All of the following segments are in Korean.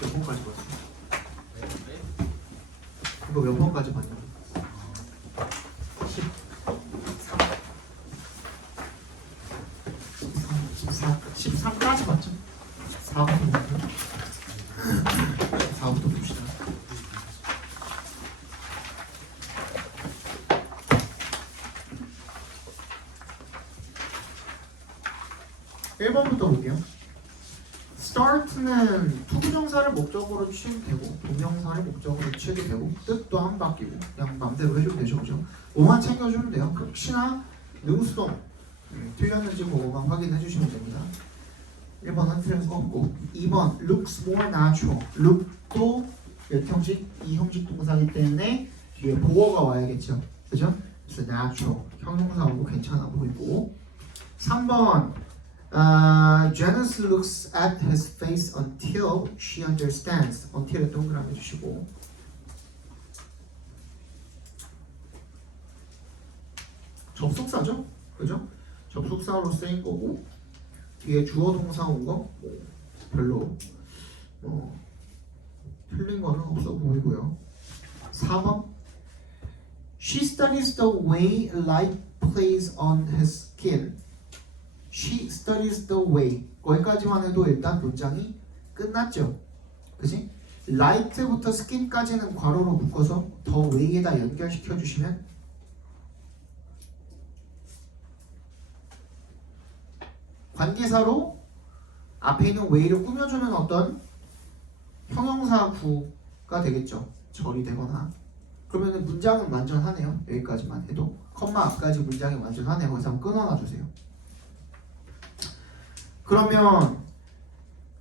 몇 번까지 봤어? 이거 몇 번까지 봤냐? 13까지 봤죠? 4부터 봅시다. (1번부터) 볼게요. start는 투부정사를 목적으로 취해도 되고 동명사를 목적으로 취해도 되고 뜻도 안 바뀌고 그냥 맘대로 해주면 되죠, 그죠? 뭐만 챙겨주면 돼요. 혹시나 능수동 틀렸는지 그거만 확인해 주시면 됩니다. 1번은 틀린 거 없고 2번 looks more natural. look도 몇 형식? 2형식 동사이기 때문에 뒤에 보어가 와야겠죠, 그죠? 그래서 natural 형용사하고 괜찮아 보이고 3번 Janice looks at his face until she understands. until에 동그라미 주시고 접속사죠? 그죠? 접속사로 쓰인 거고 뒤에 주어 동사 온 거 별로 틀린 거는 없어 보이고요. 4번 She studies the way light plays on his skin. She studies the way. 거기까지만 해도 일단 문장이 끝났죠. 그지? light부터 skin까지는 괄호로 묶어서 the way에다 연결시켜 주시면 관계사로 앞에 있는 way를 꾸며주는 어떤 형용사 구가 되겠죠. 절이 되거나. 그러면 문장은 완전하네요. 여기까지만 해도 컴마 앞까지 문장이 완전하네요. 거기서 한번 끊어놔 주세요. 그러면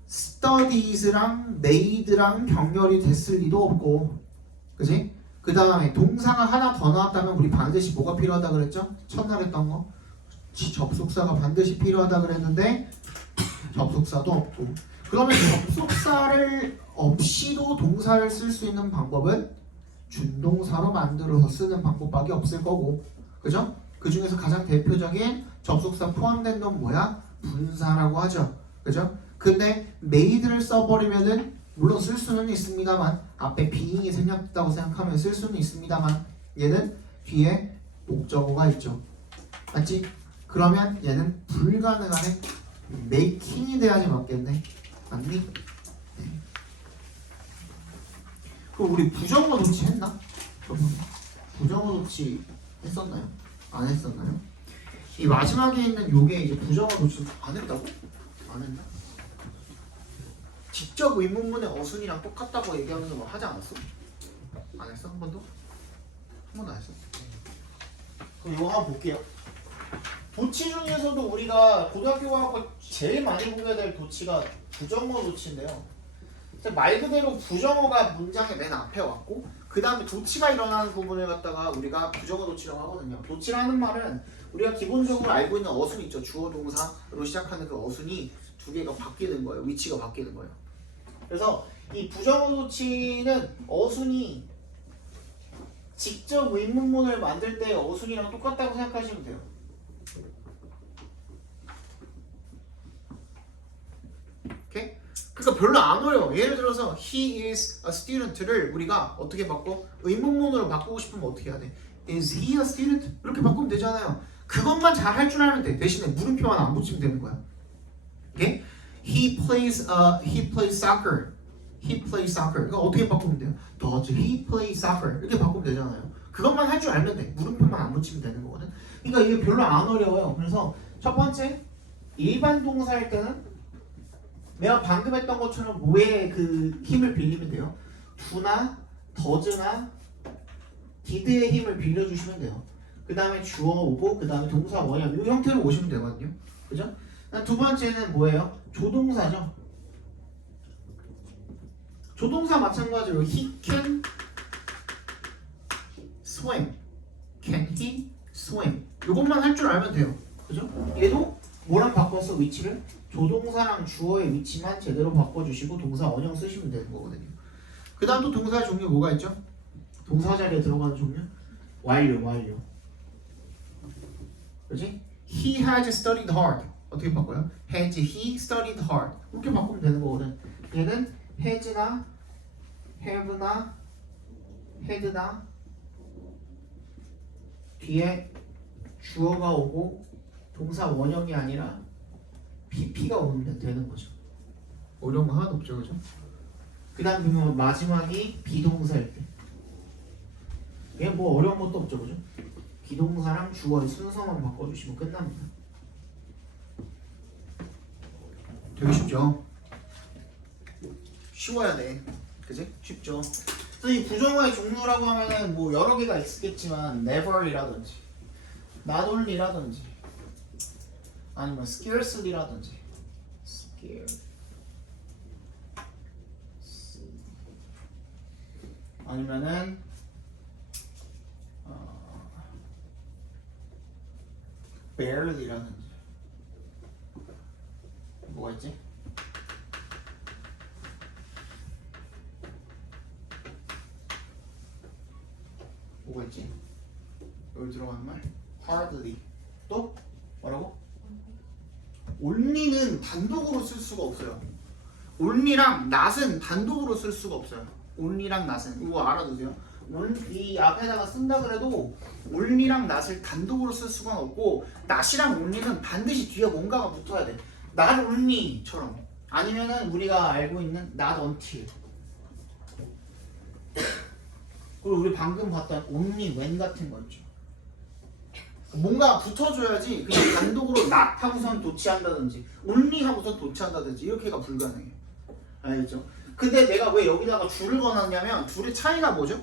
studies랑 made랑 병렬이 됐을 리도 없고, 그지? 그 다음에 동사가 하나 더 나왔다면 우리 반드시 뭐가 필요하다 그랬죠? 첫날 했던 거 접속사가 반드시 필요하다 그랬는데 접속사도 없고, 그러면 접속사를 없이도 동사를 쓸 수 있는 방법은 준동사로 만들어서 쓰는 방법밖에 없을 거고, 그죠? 그 중에서 가장 대표적인 접속사 포함된 건 뭐야? 분사라고 하죠, 그죠? 근데 made를 써버리면은 물론 쓸 수는 있습니다만 앞에 being이 생략됐다고 생각하면 쓸 수는 있습니다만 얘는 뒤에 목적어가 있죠, 맞지? 그러면 얘는 불가능하네. making이 돼야지 맞겠네, 맞니? 네. 그럼 우리 부정어 도치 했나? 부정어 도치 했었나요? 안 했었나요? 이 마지막에 있는 요게 이제 부정어 도치 안 했다고? 안 했나? 직접 의문문의 어순이랑 똑같다고 얘기하면서 뭐 하지 않았어? 안 했어? 한 번도? 한 번도 안 했어? 그럼 이거 한번 볼게요. 도치 중에서도 우리가 고등학교 가고 제일 많이 보게 될 도치가 부정어 도치인데요. 말 그대로 부정어가 문장의 맨 앞에 왔고 그 다음에 도치가 일어나는 부분을 갖다가 우리가 부정어 도치라고 하거든요. 도치라는 말은 우리가 기본적으로 알고 있는 어순 있죠. 주어 동사로 시작하는 그 어순이 두 개가 바뀌는 거예요. 위치가 바뀌는 거예요. 그래서 이 부정어 도치는 어순이 직접 의문문을 만들 때 어순이랑 똑같다고 생각하시면 돼요. 오케이? 그러니까 별로 안 어려워. 예를 들어서 he is a student를 우리가 어떻게 바꿔? 의문문으로 바꾸고 싶으면 어떻게 해야 돼? is he a student? 이렇게 바꾸면 되잖아요. 그것만 잘 할 줄 알면 돼. 대신에 물음표만 안 붙이면 되는 거야. 오케이? he plays soccer. he plays soccer. 이거 어떻게 바꾸면 돼요? does he play soccer? 이렇게 바꾸면 되잖아요. 그것만 할 줄 알면 돼. 물음표만 안 붙이면 되는 거거든. 그러니까 이게 별로 안 어려워요. 그래서 첫 번째 일반 동사일 때는 내가 방금 했던 것처럼 뭐에 그 힘을 빌리면 돼요? do나 does나 did의 힘을 빌려주시면 돼요. 그 다음에 주어 오고 그 다음에 동사 원형 이 형태로 오시면 되거든요. 그죠? 두 번째는 뭐예요? 조동사죠. 조동사 마찬가지로 he can swim. can he swim. 이것만 할 줄 알면 돼요. 그죠? 얘도 뭐랑 바꿔서 위치를 조동사랑 주어의 위치만 제대로 바꿔주시고 동사 원형 쓰시면 되는 거거든요. 그 다음 또 동사 종류 뭐가 있죠? 동사 자리에 들어가는 종류? 완료. 그렇지? He has studied hard. 어떻게 바꿔요? Has he studied hard. 이렇게 바꾸면 되는 거거든. 얘는 has나 have나 had나 뒤에 주어가 오고 동사 원형이 아니라 PP가 오면 되는 거죠. 어려운 거 하나도 없죠, 그죠? 그 다음 마지막이 비동사일 때. 얘 뭐 어려운 것도 없죠, 그죠? 비동사랑 주어의 순서만 바꿔주시면 끝납니다. 되게 쉽죠? 쉬워야 돼. 그지? 쉽죠? 그래서 이 부정어의 종류라고 하면은 뭐 여러 개가 있겠지만 never이라든지 not only라든지 아니면 scarcely라든지 아니면은 barely라든지 뭐가 있지? 뭐가 있지? 여기 들어가는 말 hardly 또 뭐라고? only는 단독으로 쓸 수가 없어요. only랑 not은 단독으로 쓸 수가 없어요. only랑 not은 이거 알아두세요. 이 앞에다가 쓴다 그래도 only랑 not을 단독으로 쓸 수가 없고 not이랑 only는 반드시 뒤에 뭔가가 붙어야 돼. not only처럼 아니면은 우리가 알고 있는 not until 그리고 우리 방금 봤던 only when 같은 거 있죠. 뭔가 붙어줘야지 그냥 단독으로 not 하고선 도치한다든지 only 하고선 도치한다든지 이렇게가 불가능해. 알겠죠? 근데 내가 왜 여기다가 줄을 걸어놨냐면 둘의 차이가 뭐죠?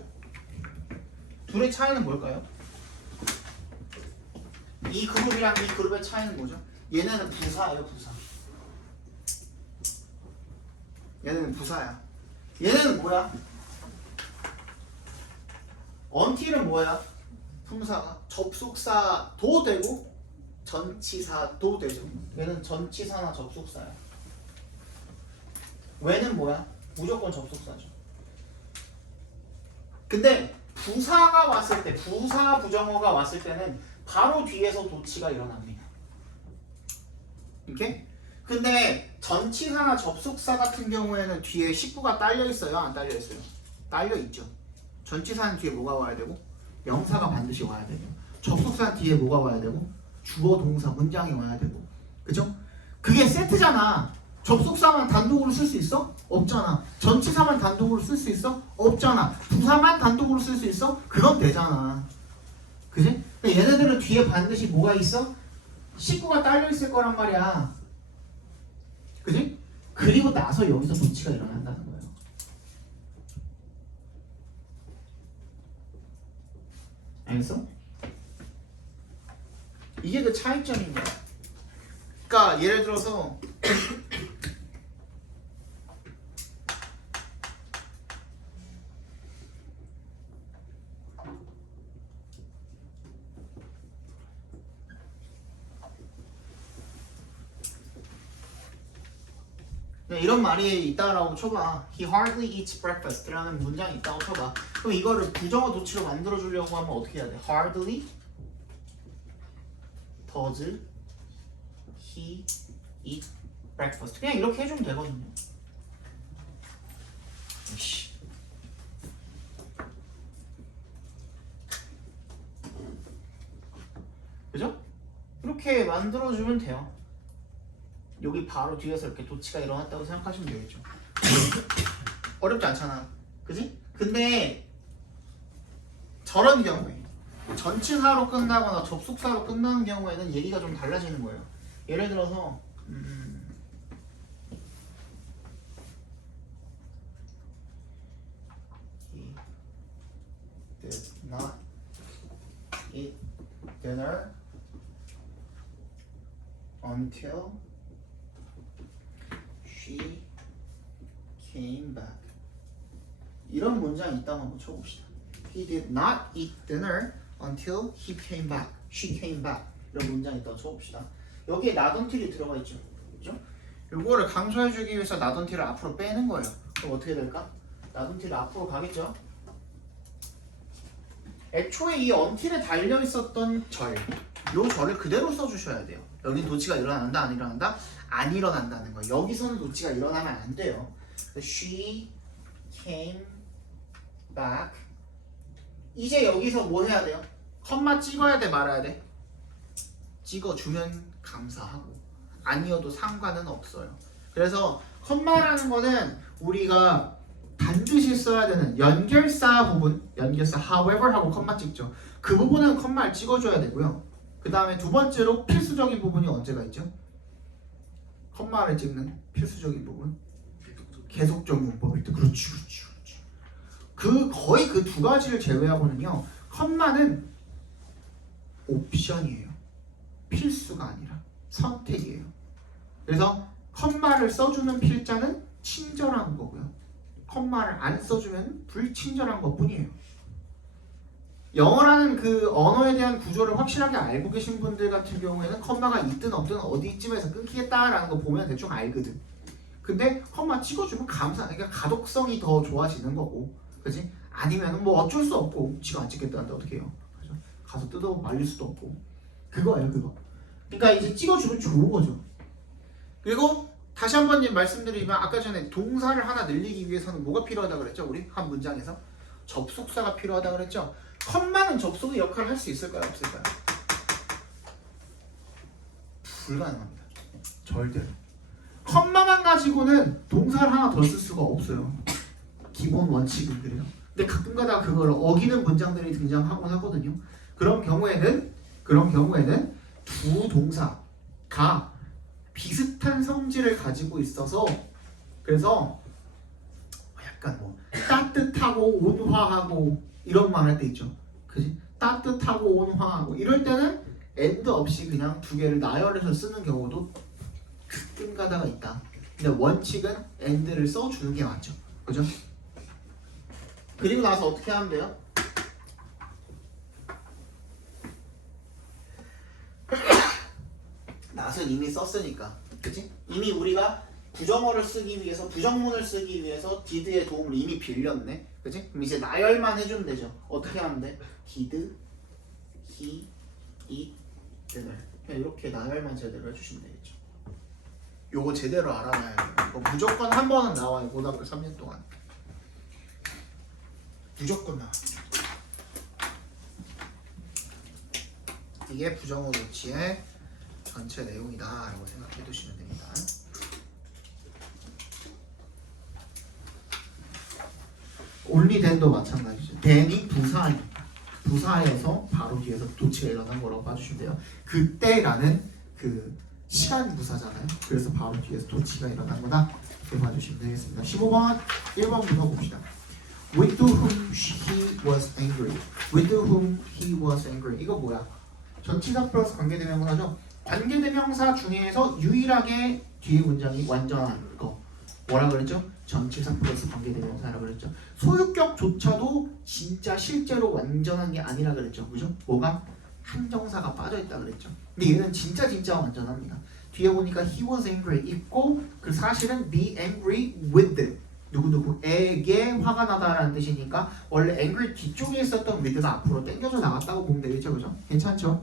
둘의 차이는 뭘까요? 이 그룹이랑 이 그룹의 차이는 뭐죠? 얘네는 부사예요, 부사. 얘네는 부사야. 얘네는 뭐야? until은 뭐야? 품사가 접속사도 되고 전치사도 되죠. 얘는 전치사나 접속사야. when은 뭐야? 무조건 접속사죠. 근데 부사가 왔을 때, 부사 부정어가 왔을 때는 바로 뒤에서 도치가 일어납니다. 이렇게? 근데 전치사나 접속사 같은 경우에는 뒤에 식구가 딸려 있어요, 안 딸려 있어요? 딸려 있죠. 전치사는 뒤에 뭐가 와야 되고, 명사가 반드시 와야 되고, 접속사는 뒤에 뭐가 와야 되고, 주어 동사 문장이 와야 되고, 그죠? 그게 세트잖아. 접속사만 단독으로 쓸 수 있어? 없잖아. 전치사만 단독으로 쓸 수 있어? 없잖아. 부사만 단독으로 쓸 수 있어? 그건 되잖아. 그지? 얘네들은 뒤에 반드시 뭐가 있어? 식구가 딸려 있을 거란 말이야. 그지? 그리고 나서 여기서 도치가 일어난다는 거예요. 알겠어? 이게 그 차이점인 거야. 그러니까 예를 들어서 이런 말이 있다라고 쳐봐. He hardly eats breakfast 라는 문장이 있다고 쳐봐. 그럼 이거를 부정어 도치로 만들어주려고 하면 어떻게 해야 돼? Hardly does he eat breakfast. 그냥 이렇게 해주면 되거든요. 이씨. 그죠? 이렇게 만들어주면 돼요. 여기 바로 뒤에서 이렇게 도치가 일어났다고 생각하시면 되겠죠. 어렵지 않잖아. 그지? 근데 저런 경우에 전치사로 끝나거나 접속사로 끝나는 경우에는 얘기가 좀 달라지는 거예요. 예를 들어서 He did not eat dinner until she came back. 이런 문장이 있다고 한번 쳐봅시다. He did not eat dinner until he came back. She came back. 이런 문장이 있다고 쳐봅시다. 여기에 not until이 들어가 있죠. 그죠? 요거를 강조해주기 위해서 not until을 앞으로 빼는 거예요. 그럼 어떻게 될까? not until이 앞으로 가겠죠. 애초에 이 until에 달려 있었던 절, 요 절을 그대로 써주셔야 돼요. 여긴 도치가 일어난다, 안 일어난다? 안 일어난다는 거예요. 여기서는 도치가 일어나면 안 돼요. She came back. 이제 여기서 뭐 해야 돼요? 컴마 찍어야 돼 말아야 돼? 찍어주면 감사하고 아니어도 상관은 없어요. 그래서 컴마라는 거는 우리가 반드시 써야 되는 연결사 부분, 연결사 however 하고 컴마 찍죠. 그 부분은 컴마를 찍어줘야 되고요. 그 다음에 두 번째로 필수적인 부분이 언제가 있죠? 컴마를 찍는 필수적인 부분, 계속적 문법일 때. 그렇지. 거의 그 두 가지를 제외하고는요, 컴마는 옵션이에요. 필수가 아니라 선택이에요. 그래서 컴마를 써주는 필자는 친절한 거고요. 컴마를 안 써주면 불친절한 것뿐이에요. 영어라는 그 언어에 대한 구조를 확실하게 알고 계신 분들 같은 경우에는 컴마가 있든 없든 어디쯤에서 끊기겠다라는 거 보면 대충 알거든. 근데 컴마 찍어주면 그러니까 가독성이 더 좋아지는 거고, 그지? 아니면 뭐 어쩔 수 없고 지가 안 찍겠다는데 어떻게 해요? 그죠? 가서 뜯어 말릴 수도 없고 그거예요, 그거. 그러니까 이제 찍어주면 좋은 거죠. 그리고 다시 한 번 말씀드리면 아까 전에 동사를 하나 늘리기 위해서는 뭐가 필요하다 그랬죠? 우리 한 문장에서 접속사가 필요하다 그랬죠? 컴마는 접속의 역할을 할 수 있을까요? 없을까요? 불가능합니다. 절대로. 컴마만 가지고는 동사를 하나 더 쓸 수가 없어요. 기본 원칙은 그래요. 근데 가끔가다 그걸 어기는 문장들이 등장하곤 하거든요. 그런 경우에는 두 동사가 비슷한 성질을 가지고 있어서, 그래서 약간 뭐 따뜻하고 온화하고 이런 말 할 때 있죠. 그지? 따뜻하고 온화하고 이럴 때는 and 없이 그냥 두 개를 나열해서 쓰는 경우도 가끔 가다가 있다. 근데 원칙은 and를 써주는 게 맞죠. 그죠? 그리고 나서 어떻게 하면 돼요? 낫은 이미 썼으니까, 그치? 이미 우리가 부정어를 쓰기 위해서, 부정문을 쓰기 위해서 did의 도움을 이미 빌렸네, 그치? 그럼 이제 나열만 해주면 되죠. 어떻게 하면 돼? did, he, it, 그냥 이렇게 나열만 제대로 해주시면 되겠죠. 요거 제대로 알아놔야 돼요. 이거 무조건 한 번은 나와요. 고등학교 3년 동안 무조건 나와요. 이게 부정어 노치의 전체 내용이다 라고 생각해 두시면 됩니다. only then도 마찬가지죠. then이 부사에서 바로 뒤에서 도치가 일어난 거라고 봐주시면 돼요. 그때라는 그 시간 부사잖아요. 그래서 바로 뒤에서 도치가 일어난 거다 이렇게 봐주시면 되겠습니다. 15번 1번부터 봅시다. With whom he was angry. With whom he was angry. 이거 뭐야? 전치사 플러스 관계대명사죠. 관계대명사 중에서 유일하게 뒤에 문장이 완전한 거 뭐라 그랬죠? 전치사 플러스 관계대명사라 그랬죠. 소유격조차도 진짜 실제로 완전한 게 아니라 그랬죠. 그죠? 뭐가? 한정사가 빠져있다 그랬죠. 근데 얘는 진짜 완전합니다. 뒤에 보니까 he was angry 있고 그 사실은 be angry with 누구누구에게 화가 나다라는 뜻이니까 원래 angry 뒤쪽에 있었던 with가 앞으로 당겨져 나갔다고 보면 되겠죠. 그죠? 괜찮죠?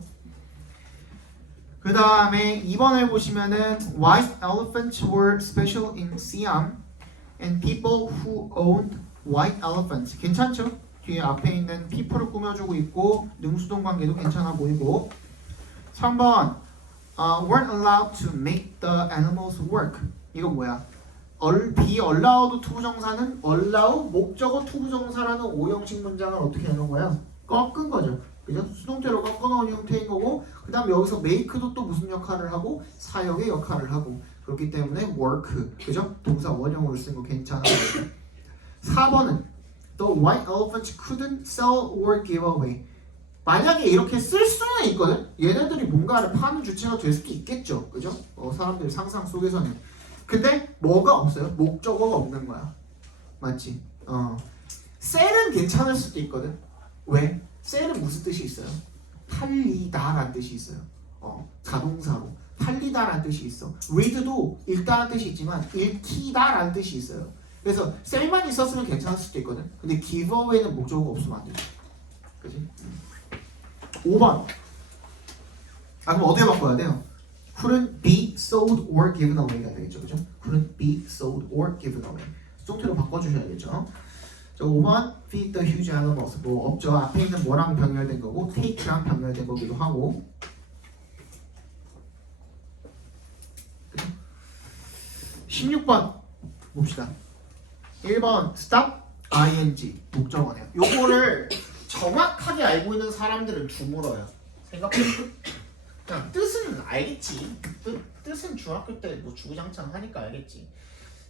그 다음에 2번을 보시면은 white elephants were special in Siam and people who owned white elephants. 괜찮죠? 뒤에 앞에 있는 people을 꾸며주고 있고 능수동 관계도 괜찮아 보이고 3번 weren't allowed to make the animals work. 이거 뭐야? be allowed 투부정사는 allow 목적어 투부정사라는 5형식 문장을 어떻게 해놓은 거야? 꺾은 거죠. 그죠? 수동태로 꺾어놓은 형태인 거고 그 다음 여기서 make도 또 무슨 역할을 하고 사역의 역할을 하고 그렇기 때문에 work 그죠? 동사 원형으로 쓴 거 괜찮아. 4번은 The white elephants couldn't sell or give away. 만약에 이렇게 쓸 수는 있거든. 얘네들이 뭔가를 파는 주체가 될 수도 있겠죠. 그죠? 사람들 상상 속에서는. 근데 뭐가 없어요? 목적어가 없는 거야. 맞지? 셀은 괜찮을 수도 있거든. 왜? 셀은 무슨 뜻이 있어요? 팔리다라는 뜻이 있어요. 자동사로 팔리다라는 뜻이 있어. read도 읽다라는 뜻이 있지만 읽히다라는 뜻이 있어요. 그래서 셀만 있었으면 괜찮을 수도 있거든. 근데 give away는 목적어가 없으면 안 되죠. 그치? 5번. 그럼 어디에 바꿔야 돼요? couldn't be sold or given away가 되겠죠. 그죠? couldn't be sold or given away. 수동태로 바꿔주셔야겠죠. 자, 5번 feed the huge animals. 뭐 없죠. 앞에 있는 뭐랑 병렬된 거고 take랑 병렬된 거기도 하고. 16번 봅시다. 1번 stop ing 목적어네요. 요거를 정확하게 알고 있는 사람들은 드물어요. 생각보다. 그냥 뜻은 알겠지. 뜻은 중학교 때 뭐 주구장창 하니까 알겠지.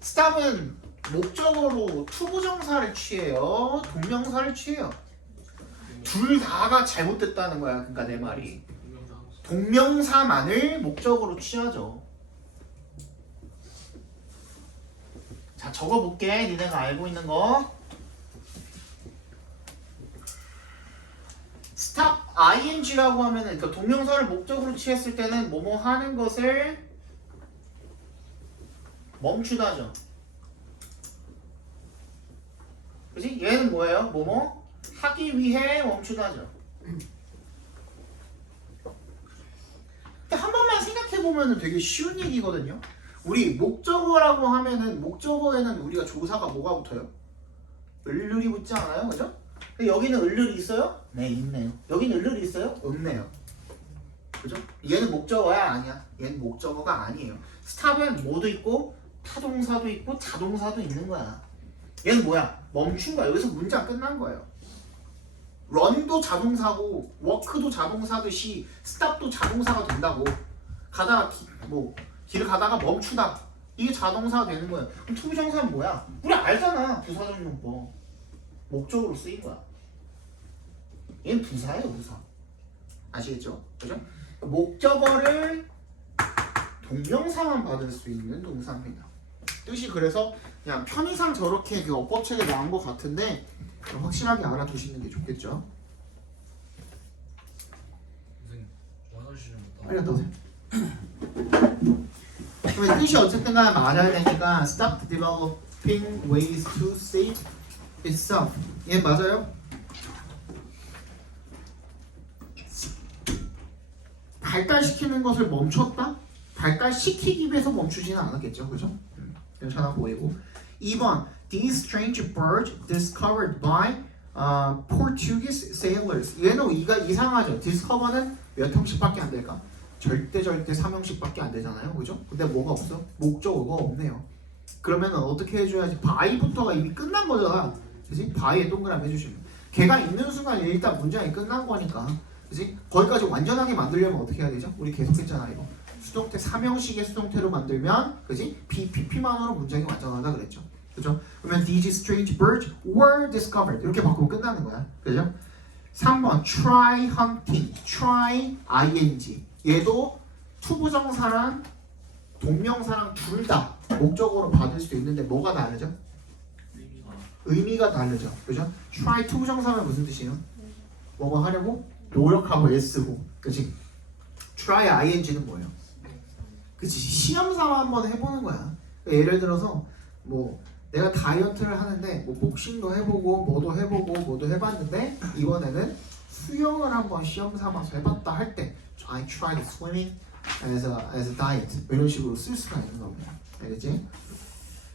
stop은 목적어로 투부정사를 취해요. 동명사를 취해요. 둘 다가 잘못됐다는 거야. 그러니까 내 말이. 동명사만을 목적어로 취하죠. 자, 적어볼게. 니네가 알고 있는 거. stop ing라고 하면은 그러니까 동명사를 목적으로 취했을 때는 뭐뭐 하는 것을 멈추다죠. 그지? 얘는 뭐예요? 뭐뭐 하기 위해 멈추다죠. 근데 한 번만 생각해 보면은 되게 쉬운 얘기거든요. 우리 목적어라고 하면은 목적어에는 우리가 조사가 뭐가 붙어요? 을률이 붙지 않아요? 그죠? 근데 여기는 을률이 있어요? 네, 있네요. 여기는 을률이 있어요? 없네요. 그죠? 얘는 목적어야? 아니야. 얘는 목적어가 아니에요. 스탑은 뭐도 있고 타동사도 있고 자동사도 있는 거야. 얘는 뭐야? 멈춘 거야. 여기서 문장 끝난 거예요. 런도 자동사고 워크도 자동사듯이 스탑도 자동사가 된다고. 가다가 길을 가다가 멈추다. 이게 자동사가 되는 거예요. 그럼 투부정사는 뭐야? 우리 알잖아. 부사적 용법. 목적으로 쓰인 거야. 얘는 부사예요, 부사. 아시겠죠? 그죠? 목적어를 동명사만 받을 수 있는 동사입니다. 뜻이 그래서 그냥 편의상 저렇게 그 어법책에 나온 것 같은데 확실하게 알아두시는 게 좋겠죠. 선생님, 화장실 좀 갔다 빨리 갔다 오세요. 그러면 뜻이 어쨌든 간에 맞아야 되니까 stop developing ways to save itself. 얘 맞아요? 발달시키는 것을 멈췄다? 발달시키기 위해서 멈추지는 않았겠죠. 그죠? 괜찮아 보이고. 2번 These strange birds discovered by Portuguese sailors. 얘는 이가 이상하죠. discover는 몇 형식밖에 안 될까? 절대 3형식밖에 안 되잖아요. 그죠? 근데 뭐가 없어? 목적어가 없네요. 그러면 어떻게 해줘야지? by부터가 이미 끝난 거잖아. 그지? by에 동그라미 해주시면. 걔가 있는 순간 일단 문장이 끝난 거니까. 그지? 거기까지 완전하게 만들려면 어떻게 해야 되죠? 우리 계속 했잖아 이거. 수동태 3형식의 수동태로 만들면 그지? PP만으로 문장이 완전하다 그랬죠. 그죠? 그러면 these strange birds were discovered 이렇게 바꾸면 끝나는 거야. 그죠? 3번 try hunting, try ing 얘도 투부정사랑 동명사랑 둘 다 목적어로 받을 수 있는데 뭐가 다르죠? 의미가 다르죠. 그죠? try 투부정사는 무슨 뜻이에요? 뭐뭐 하려고? 노력하고 애쓰고 그치? try ing는 뭐예요? 그치? 시험삼아 한번 해보는 거야. 예를 들어서 뭐 내가 다이어트를 하는데 뭐 복싱도 해보고 뭐도 해보고 뭐도 해봤는데 이번에는 수영을 한번 시험 삼아서 해봤다 할 때 I tried swimming as a diet 이런 식으로 쓸 수가 있는 겁니다. 알겠지?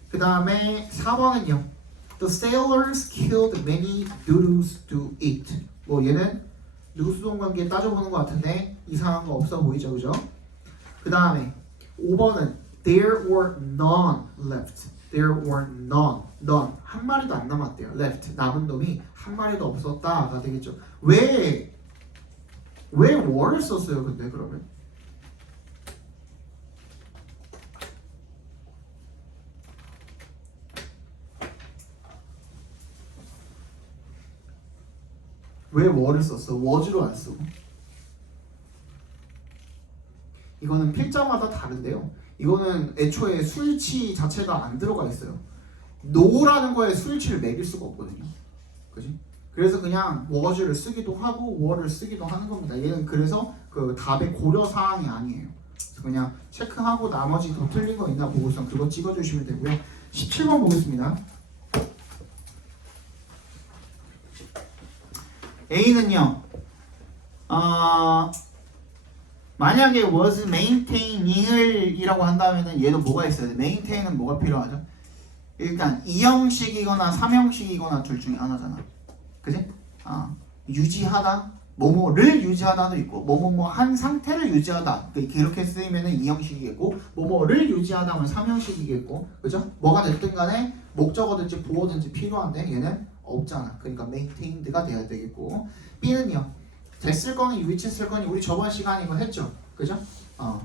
그 다음에 4번은요. The sailors killed many doodles to eat. 뭐 얘는 누수동 관계 따져보는 것 같은데 이상한 거 없어 보이죠, 그죠? 그 다음에 5번은 There were none left. There were none. 한 마리도 안 남았대요. Left. 남은 놈이 한 마리도 없었다가 되겠죠. 왜 were를 썼어요, 근데 그러면? 왜 were를 썼어? was로 안 쓰고. 이거는 필자마다 다른데요. 이거는 애초에 수일치 자체가 안 들어가 있어요. no라는 거에 수일치를 매길 수가 없거든요. 그지? 그래서 그냥 was를 쓰기도 하고 were를 쓰기도 하는 겁니다. 얘는 그래서 그 답의 고려 사항이 아니에요. 그래서 그냥 체크하고 나머지 더 틀린 거 있나 보고서 그거 찍어주시면 되고요. 17번 보겠습니다. A는요. 만약에 was maintaining 이라고 한다면은 얘도 뭐가 있어야 돼? maintain은 뭐가 필요하죠? 일단 2형식이거나 3형식이거나 둘 중에 하나잖아. 그지? 유지하다, 뭐뭐를 유지하다도 있고 뭐뭐뭐 한 상태를 유지하다 이렇게 쓰이면은 2형식이겠고 뭐뭐를 유지하다면 3형식이겠고 그죠? 뭐가 됐든 간에 목적어든지 보어든지 필요한데 얘는 없잖아. 그러니까 maintained가 돼야 되겠고 B는요. 됐을 거니 which 쓸 거니 우리 저번 시간에 이거 했죠. 그죠?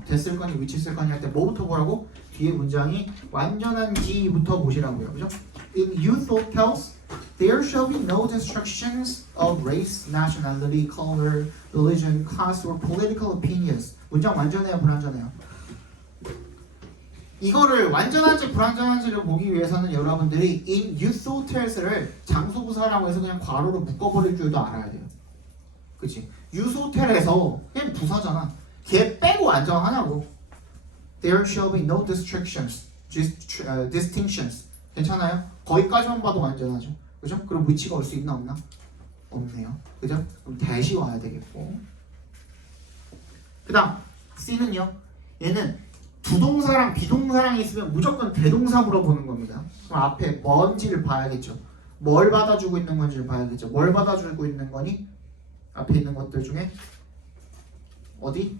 됐을 거니 which 쓸 거니 할 때 뭐부터 보라고? 뒤에 문장이 완전한 G부터 보시라고요. 그죠? In youth hotels, there shall be no distractions of race, nationality, color, religion, class, or political opinions. 문장 완전해요, 불완전해요? 이거를 완전한지 불완전한지를 보기 위해서는 여러분들이 in youth hotels를 장소부사라고 해서 그냥 괄호로 묶어버릴 줄도 알아야 돼요. 그치? youth hotel에서 그냥 부사잖아. 걔 빼고 완전하냐고. There shall be no distractions, distinctions. 괜찮아요? 거기까지만 봐도 완전하죠. 그죠? 그럼 which가 올 수 있나 없나? 없네요. 그죠? 그럼 that이 와야 되겠고. 그 다음 C는요. 얘는 부동사랑 비동사랑 있으면 무조건 대동사 물어보는 겁니다. 그럼 앞에 뭔지를 봐야겠죠. 뭘 받아주고 있는 건지를 봐야겠죠. 뭘 받아주고 있는 거니? 앞에 있는 것들 중에 어디?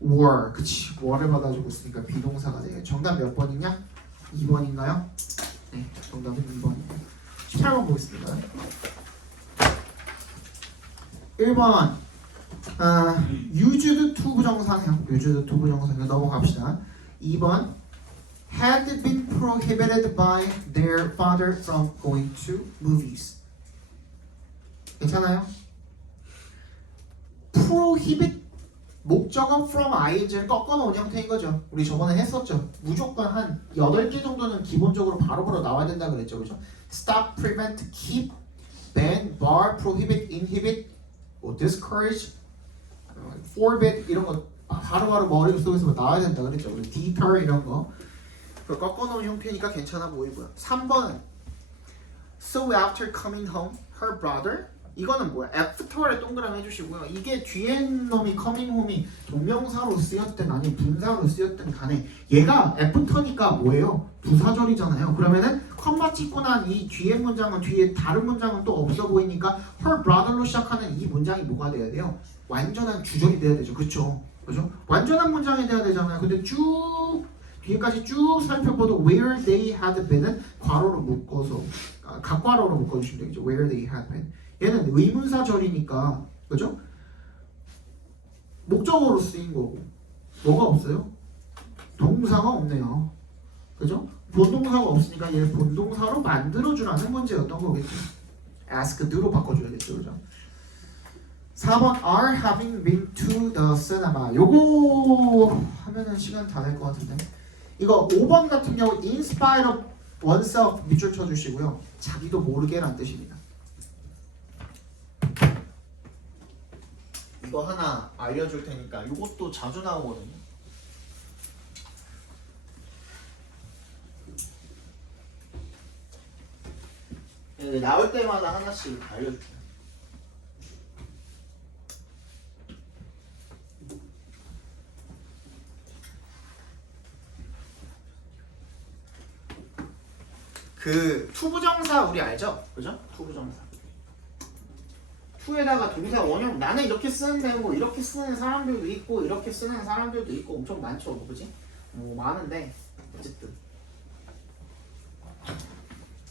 were. 그치. were를 받아주고 있으니까 비동사가 돼요. 정답 몇 번이냐? 2번인가요? 네. 정답은 2번이에요. 18번 보겠습니다. 1번 used to 부정사네요. used to 부정사니까 넘어갑시다. 2번 had been prohibited by their father from going to movies. 괜찮아요? prohibit 목적어 from ing를 꺾어놓은 형태인 거죠. 우리 저번에 했었죠. 무조건 한 8개 정도는 기본적으로 바로바로 나와야 된다 그랬죠. 그죠? stop, prevent, keep, ban, bar, prohibit, inhibit, discourage, forbid 이런 거 바로바로 머릿속에서 나와야 된다 그랬죠. 우리 deter 이런 거 그걸 꺾어놓은 형태니까 괜찮아 보이고요. 3번은 so after coming home, her brother 이거는 뭐야? after에 동그라미 해주시고요. 이게 뒤에 놈이 coming home이 동명사로 쓰였든 아니면 분사로 쓰였든 간에 얘가 after니까 뭐예요? 부사절이잖아요. 그러면은 컴마 찍고 난 이 뒤에 문장은 뒤에 다른 문장은 또 없어 보이니까 her brother로 시작하는 이 문장이 뭐가 돼야 돼요? 완전한 주절이 돼야 되죠. 그렇죠? 그죠? 완전한 문장이 돼야 되잖아요. 근데 쭉 뒤에까지 쭉 살펴봐도 where they had been은 괄호로 묶어서 각괄호로 묶어주시면 되겠죠. where they had been. 얘는 의문사절이니까 그죠? 목적어로 쓰인 거고 뭐가 없어요? 동사가 없네요. 그죠? 본동사가 없으니까 얘 본동사로 만들어주라는 문제였던 거겠죠. asked로 바꿔줘야겠죠. 그죠? 4번 are having been to the cinema. 요거 하면은 시간 다 될 것 같은데 이거 5번 같은 경우 in spite of oneself 밑줄 쳐주시고요. 자기도 모르게란 뜻입니다. 이거 하나 알려줄 테니까 이것도 자주 나오거든요. 나올 때마다 하나씩 알려줄게요. 그 투부정사 우리 알죠? 그죠? 투부정사. 투에다가 동사 원형 나는 이렇게 쓰는데 뭐 이렇게 쓰는 사람들도 있고 이렇게 쓰는 사람들도 있고 엄청 많죠, 그지? 뭐 많은데 어쨌든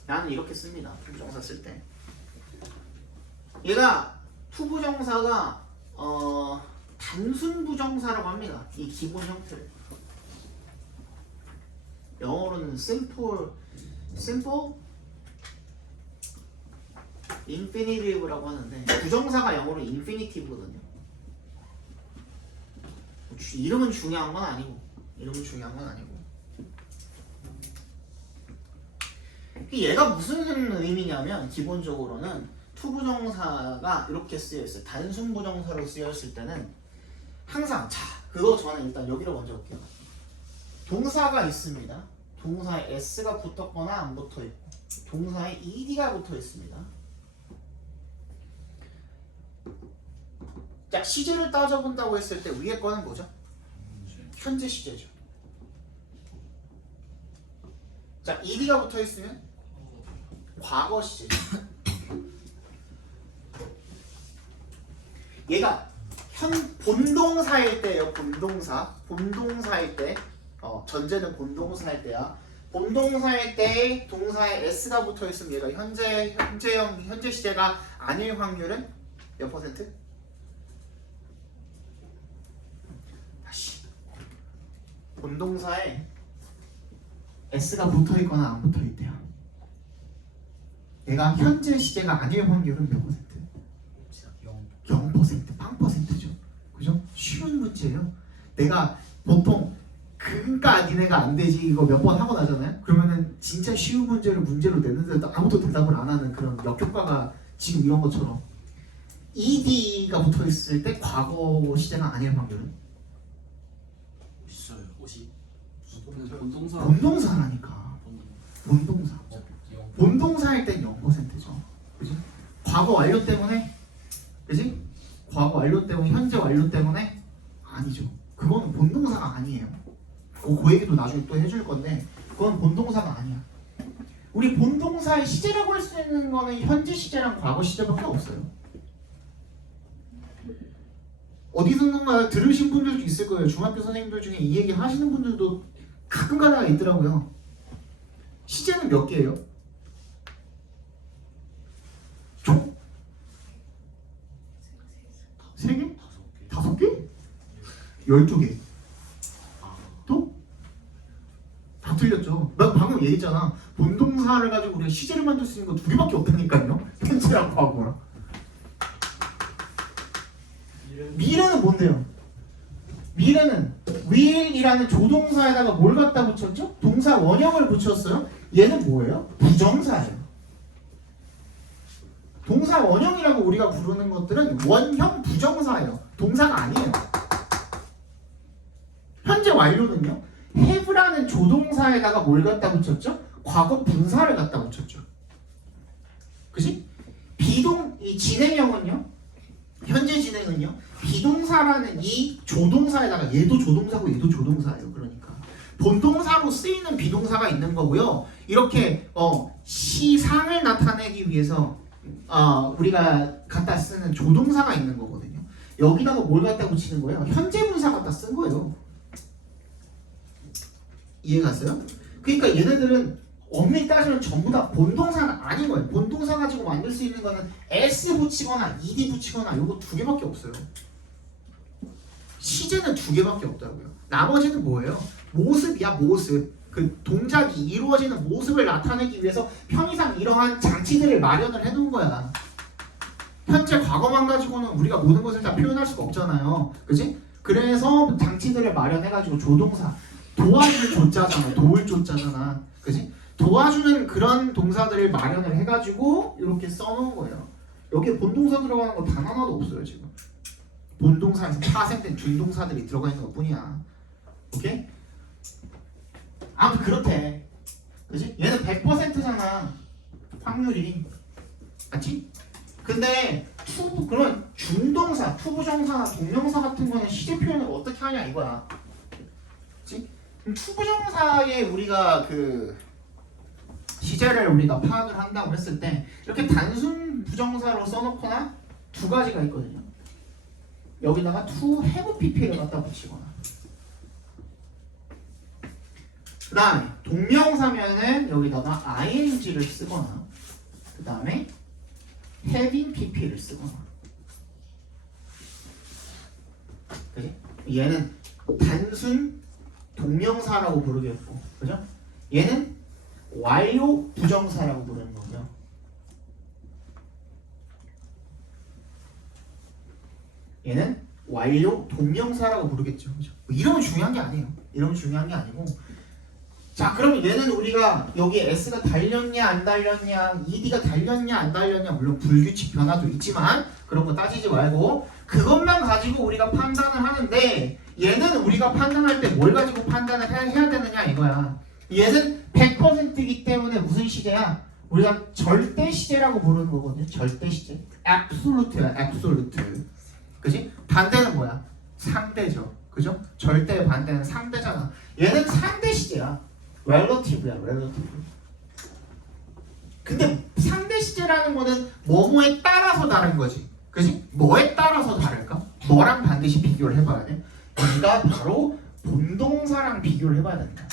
나는 이렇게 씁니다. 투부정사 쓸 때. 얘가 투부정사가 단순 부정사라고 합니다. 이 기본 형태를. 영어로는 simple infinitive라고 하는데 부정사가 영어로 infinitive거든요. 이름은 중요한 건 아니고 얘가 무슨 의미냐면 기본적으로는 투부정사가 이렇게 쓰여있어요. 단순 부정사로 쓰여있을 때는 항상 그거 저는 일단 여기로 먼저 볼게요. 동사가 있습니다. 동사에 s가 붙었거나 안 붙어있고 동사에 ed가 붙어있습니다. 자, 시제를 따져본다고 했을 때 위에 거는 뭐죠? 현재 시제죠. 자, ed가 붙어 있으면 과거 시제. 얘가 본동사일 때예요. 본동사일 때. 전제는 본동사일 때야. 본동사일 때 동사에 s가 붙어 있으면 얘가 현재 시제가 아닐 확률은 몇 퍼센트? 다시. 본동사에 s가 붙어 있거나 안 붙어 있대요. 얘가 현재 시제가 아닐 확률은 몇 퍼센트? 0%, 0%죠. 그죠? 쉬운 문제예요. 내가 보통 그러니까 니네가 안 되지 이거 몇 번 하고 나잖아요. 그러면은 진짜 쉬운 문제로 내는데도 아무도 대답을 안 하는 그런 역효과가 지금 이런 것처럼 ed가 붙어 있을 때 과거 시제가 아닐 확률은 있어요. 옷이 본동사. 본동사라니까. 본동사. 본동사일 땐 0%죠. 그지? 과거 완료 때문에, 그지? 과거 완료 때문에, 현재 완료 때문에 아니죠. 그거는 본동사가 아니에요. 그 얘기도 나중에 또 해줄 건데, 그건 본동사가 아니야. 우리 본동사의 시제라고 할 수 있는 거는 현재 시제랑 과거 시제밖에 없어요. 어디선가 들으신 분들도 있을 거예요. 중학교 선생님들 중에 이 얘기 하시는 분들도 가끔 가다가 있더라고요. 시제는 몇 개예요? 총? 3개? 5개? 12개? 또? 다 틀렸죠. 나 방금 얘기했잖아. 본동사를 가지고 우리가 시제를 만들 수 있는 거 2개밖에 없다니까요. 현재랑 과거랑. 미래는 뭔데요? 미래는 will이라는 조동사에다가 뭘 갖다 붙였죠? 동사 원형을 붙였어요. 얘는 뭐예요? 부정사예요. 동사 원형이라고 우리가 부르는 것들은 원형 부정사예요. 동사가 아니에요. 현재 완료는요? have라는 조동사에다가 뭘 갖다 붙였죠? 과거 분사를 갖다 붙였죠. 그지? 이 진행형은요? 현재 진행은요? 비동사라는 이 조동사에다가 얘도 조동사고 얘도 조동사예요. 그러니까 본동사로 쓰이는 비동사가 있는 거고요. 이렇게 시상을 나타내기 위해서 우리가 갖다 쓰는 조동사가 있는 거거든요. 여기다가 뭘 갖다 붙이는 거예요? 현재 분사 갖다 쓴 거예요. 이해갔어요? 그러니까 얘네들은 엄밀히 따지면 전부 다 본동사는 아닌 거예요. 본동사 가지고 만들 수 있는 거는 s 붙이거나 ed 붙이거나 요거 2개밖에 없어요. 시제는 2개밖에 없다고요. 나머지는 뭐예요? 모습이야, 모습. 그 동작이 이루어지는 모습을 나타내기 위해서 편의상 이러한 장치들을 마련을 해놓은 거야. 현재 과거만 가지고는 우리가 모든 것을 다 표현할 수가 없잖아요. 그지? 그래서 장치들을 마련해가지고 조동사 도와줄 조자잖아. 도울 조자잖아. 그지? 도와주는 그런 동사들을 마련을 해가지고 이렇게 써놓은 거예요. 여기에 본동사 들어가는 거 단 하나도 없어요 지금. 본동사에서 파생된 준동사들이 들어가 있는 것 뿐이야. 오케이? 아무튼 그렇대. 그지? 얘는 100%잖아. 확률이. 맞지? 근데 그런 준동사, 투부정사, 동명사 같은 거는 시제 표현을 어떻게 하냐 이거야. 그치? 투부정사에 우리가 그 시제를 우리가 파악을 한다고 했을 때 이렇게 단순 부정사로 써놓거나 2가지가 있거든요. 여기다가 to have pp를 갖다 붙이거나 그 다음에 동명사면은 여기다가 ing를 쓰거나 그 다음에 having pp를 쓰거나. 그지? 얘는 단순 동명사라고 부르겠고, 그죠? 얘는 완료 부정사라고 부르는 거고요. 얘는 완료 동명사라고 부르겠죠. 그죠? 이름은 중요한 게 아니에요. 이름은 중요한 게 아니고. 자, 그러면 얘는 우리가 여기 S가 달렸냐 안 달렸냐, ED가 달렸냐 안 달렸냐, 물론 불규칙 변화도 있지만 그런 거 따지지 말고 그것만 가지고 우리가 판단을 하는데, 얘는 우리가 판단할 때 뭘 가지고 판단을 해야 되느냐 이거야. 얘는 100%이기 때문에 무슨 시제야? 우리가 절대 시제라고 부르는 거거든요. 절대 시제. absolute야, absolute. 그지? 반대는 뭐야? 상대죠. 그죠? 절대의 반대는 상대잖아. 얘는 상대 시제야. relative야, relative. 근데 상대 시제라는 거는 뭐뭐에 따라서 다른 거지. 그지? 뭐에 따라서 다를까? 뭐랑 반드시 비교를 해봐야 돼? 네가 바로 본동사랑 비교를 해봐야 된다.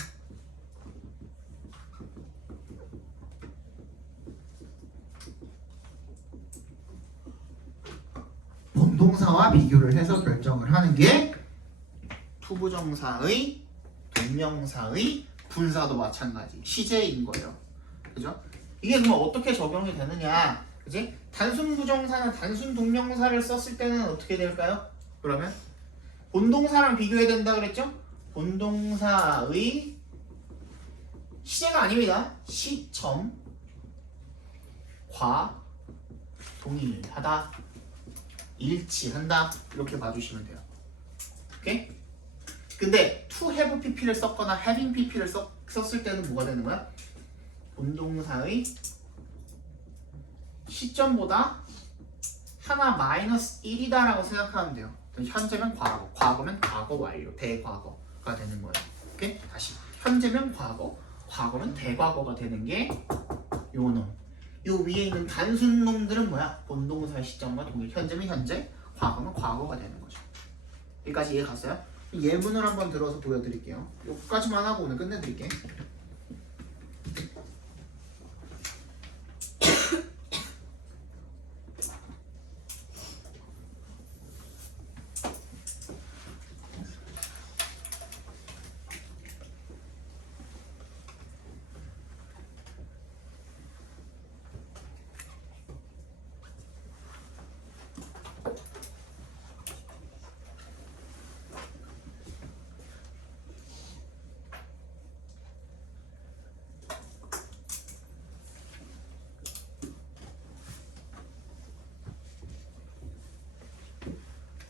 본동사와 비교를 해서 결정을 하는 게 투부정사의 동명사의 분사도 마찬가지 시제인 거예요. 그죠? 이게 그럼 어떻게 적용이 되느냐? 그지? 단순 부정사나 단순 동명사를 썼을 때는 어떻게 될까요? 그러면 본동사랑 비교해야 된다 그랬죠? 본동사의 시제가 아닙니다. 시점 과 동일하다, 일치한다 이렇게 봐주시면 돼요. 오케이? 근데 to have pp를 썼거나 having pp를 썼을 때는 뭐가 되는 거야? 본동사의 시점보다 하나 마이너스 1이다라고 생각하면 돼요. 현재면 과거, 과거면 과거 완료, 대과거가 되는 거예요. 오케이? 다시 현재면 과거, 과거면 대과거가 되는 게 요 놈. 요 위에 있는 단순 놈들은 뭐야? 본동사의 시점과 동일. 현재면 현재, 과거면 과거가 되는 거죠. 여기까지 이해 갔어요? 예문을 한번 들어서 보여드릴게요. 여기까지만 하고 오늘 끝내드릴게요.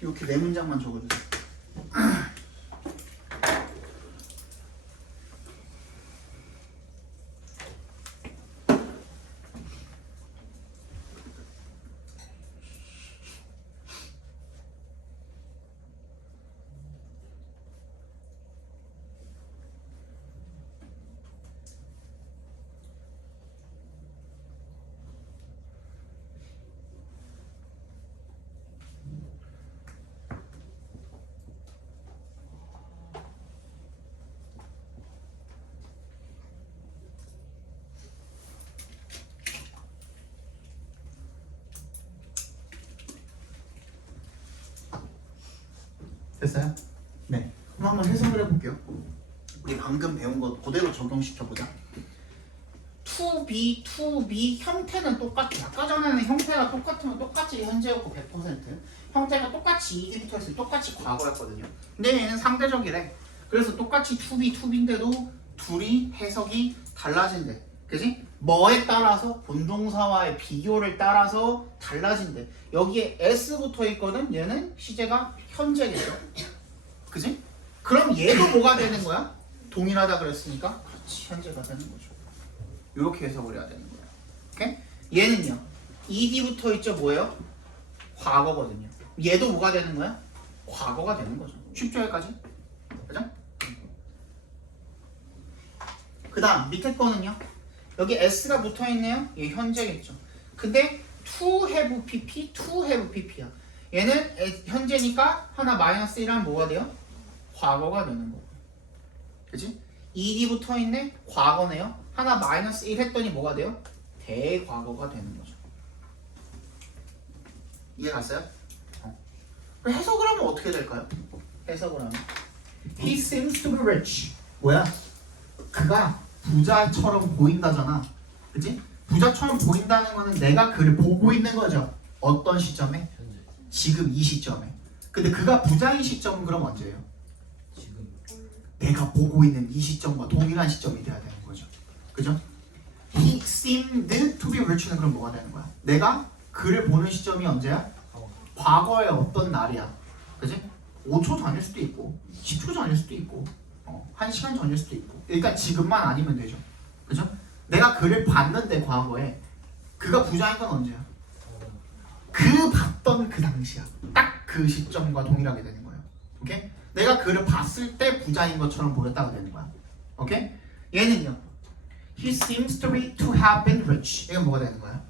이렇게 네 문장만 적어주세요. 됐어요? 네. 그럼 한번 해석을 해볼게요. 우리 방금 배운 거 그대로 적용시켜보자. to be 형태는 똑같아. 아까 전에는 형태가 똑같으면 똑같이 현재였고 100%. 형태가 똑같이 ED부터 했을 때 똑같이 과거였거든요. 근데 얘는 상대적이래. 그래서 똑같이 to be인데도 둘이 해석이 달라진대. 그지? 뭐에 따라서 본동사와의 비교를 따라서 달라진대. 여기에 s 붙어 있거든. 얘는 시제가 현재겠죠. 그지? 그럼 얘도 뭐가 되는 거야? 동일하다 그랬으니까 그렇지 현재가 되는 거죠. 이렇게 해석을 해야 되는 거예요. 오케이? 얘는요. ed 붙어 있죠. 뭐예요? 과거거든요. 얘도 뭐가 되는 거야? 과거가 되는 거죠. 쉽죠 여기까지? 그죠? 그 다음 밑에 거는요. 여기 s가 붙어있네요. 얘 현재겠죠. 근데 to have pp야. 얘는 현재니까 하나 마이너스 1하면 뭐가 돼요? 과거가 되는 거고. 그치? ed 붙어있네? 과거네요. 하나 마이너스 1 했더니 뭐가 돼요? 대과거가 되는 거죠. 이해 갔어요? 그럼 해석을 하면 어떻게 될까요? 해석을 하면 He seems to be rich. 뭐야? 그가 부자처럼 보인다잖아. 그치? 부자처럼 보인다는 거는 내가 그를 보고 있는 거죠. 어떤 시점에? 현재. 지금 이 시점에. 근데 그가 부자인 시점은 그럼 언제예요? 지금. 내가 보고 있는 이 시점과 동일한 시점이 돼야 되는 거죠. 그죠? He seemed to be rich는 그럼 뭐가 되는 거야? 내가 그를 보는 시점이 언제야? 과거의 어떤 날이야. 그지? 5초 전일 수도 있고 10초 전일 수도 있고 1시간 전일 수도 있고 그러니까 지금만 아니면 되죠. 그죠? 내가 그를 봤는데 과거에 그가 부자인 건 언제야? 그 봤던 그 당시야. 딱 그 시점과 동일하게 되는 거예요. 오케이? 내가 그를 봤을 때 부자인 것처럼 보였다가 되는 거야. 오케이? 얘는요. He seems to have been rich. 이건 뭐가 되는 거야?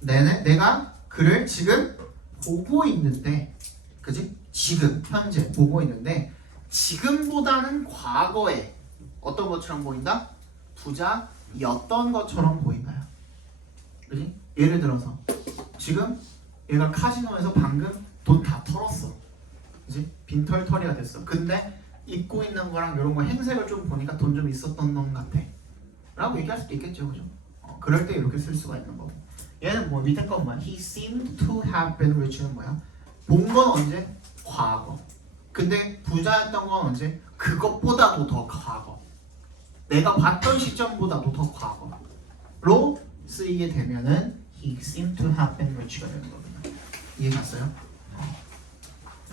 내가 그를 지금 보고 있는데, 그지? 지금 현재 보고 있는데 지금보다는 과거에 어떤 것처럼 보인다? 부자였던 것처럼 보인다요. 그지? 예를 들어서 지금 얘가 카지노에서 방금 돈 다 털었어. 그지? 빈털터리가 됐어. 근데 입고 있는 거랑 이런 거 행색을 좀 보니까 돈 좀 있었던 놈 같아. 라고 얘기할 수도 있겠죠. 그죠? 그럴 때 이렇게 쓸 수가 있는 거고. 얘는 뭐 밑에 것만 He seemed to have been rich는 뭐야? 본 건 언제? 과거. 근데 부자였던 건 언제? 그것보다도 더 과거. 내가 봤던 시점보다도 더 과거로 쓰이게 되면은 He seemed to have been rich가 되는 거거든요. 이해 갔어요?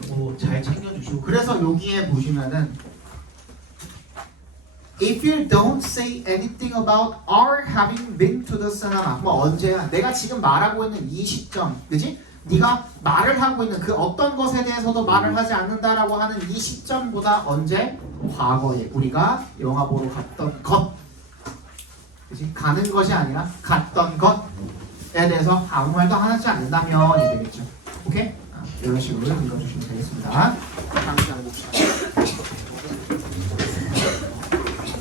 이거 잘 챙겨주시고. 그래서 여기에 보시면은 If you don't say anything about our having been to the cinema, 뭐 언제야? 내가 지금 말하고 있는 이 시점, 그지? 네가 말을 하고 있는 그 어떤 것에 대해서도 말을 하지 않는다라고 하는 이 시점보다 언제? 과거에 우리가 영화 보러 갔던 것, 그지? 가는 것이 아니라 갔던 것에 대해서 아무 말도 하지 않는다면 이 되겠죠. 오케이? 이런 식으로 읽어주시면 되겠습니다. 다음 시간에 봅시다.